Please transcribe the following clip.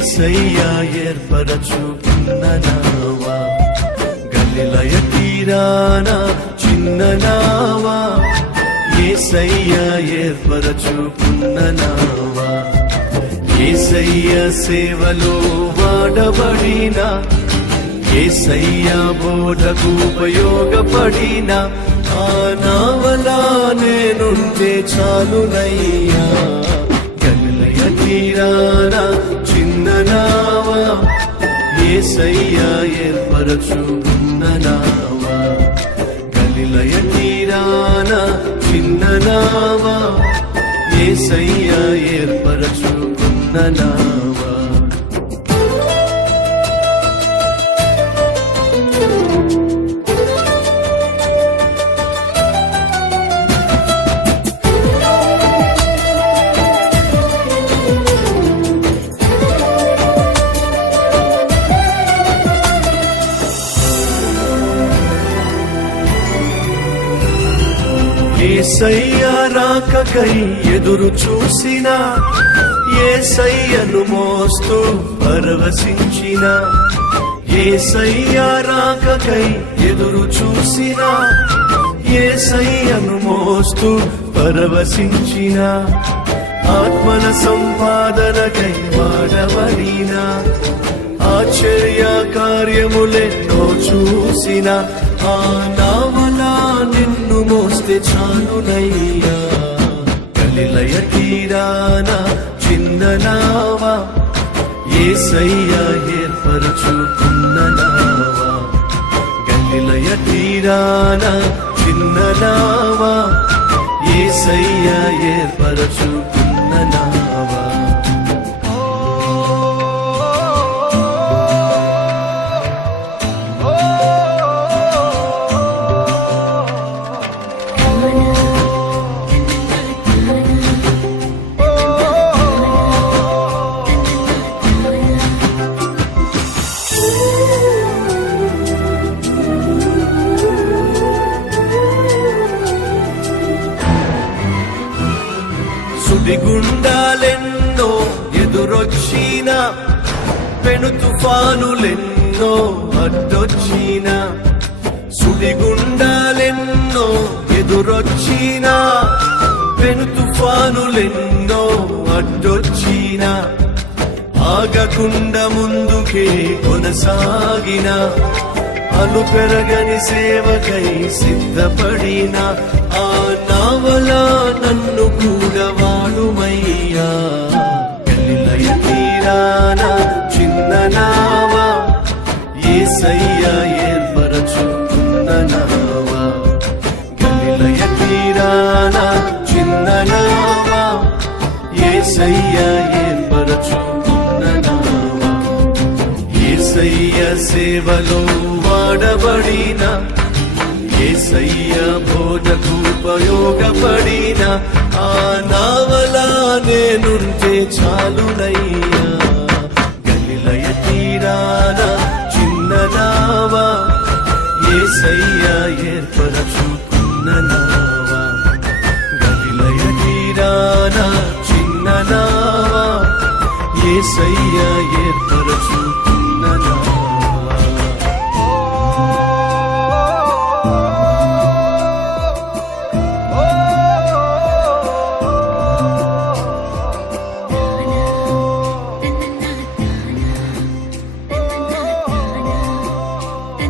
ఏసయ్యా ఏర్పరచుకున్న నావా గలిలయ తీరాన చిన్న నావా ఏసయ్యా ఏర్పరచుకున్న నావా ఏసయ్య సేవలో వాడబడిన. ఏసయ్య బోధకు ఉపయోగపడిన. ఆ నావలా నేనుంటే చాలునయ్యా. ఏసయ్య ఏర్పరచుకున్న నావా గలిలయ తీరానా చిన్న నావా ఏసయ్య ఏర్పరచుకున్న ఏసయ్య రాకకై ఎదురు చూసిన ఏసయ్యను మోస్తూ పరవశించిన ఏసయ్య రాకకై ఎదురు చూసిన ఏసయ్యను మోస్తూ పరవశించిన ఆత్మల సంపాదనకై వాడబడిన ఆశ్చర్య కార్యములెన్నో చూసిన ఆ నావలా మోస్తే చాలునయ్యా కలిలయ తీరాన చిందనావా? నావా ఏసయ్యా ఏర్పరచుకున్న నావా గలిలయ తీరాన చిన్న నావా ఏసయ్యా ఏర్పరచుకున్న నావా సుడిగుండాలెన్నో ఎదురొచ్చిన పెను తుఫానులెన్నో అడ్డొచ్చిన సుడిగుండాలెన్నో ఎదురొచ్చిన పెను తుఫానులెన్నో అడ్డొచ్చిన ఆగకుండా ముందుకే కొనసాగిన అను పెరగని సేవకై సిద్ధపడిన ఆ నావలా నన్ను తీరాన చిన్న నావా ఏసయ్యా ఏర్పరచుకున్న నావా ఏసయ్య సేవలో వాడబడిన ఏసయ్య బోధకు ఉపయోగపడిన ఆ నావలా నేనుంటే చాలునయ్యా. చిన్న నావా ఏసయ్య ఏర్పరచుకున్న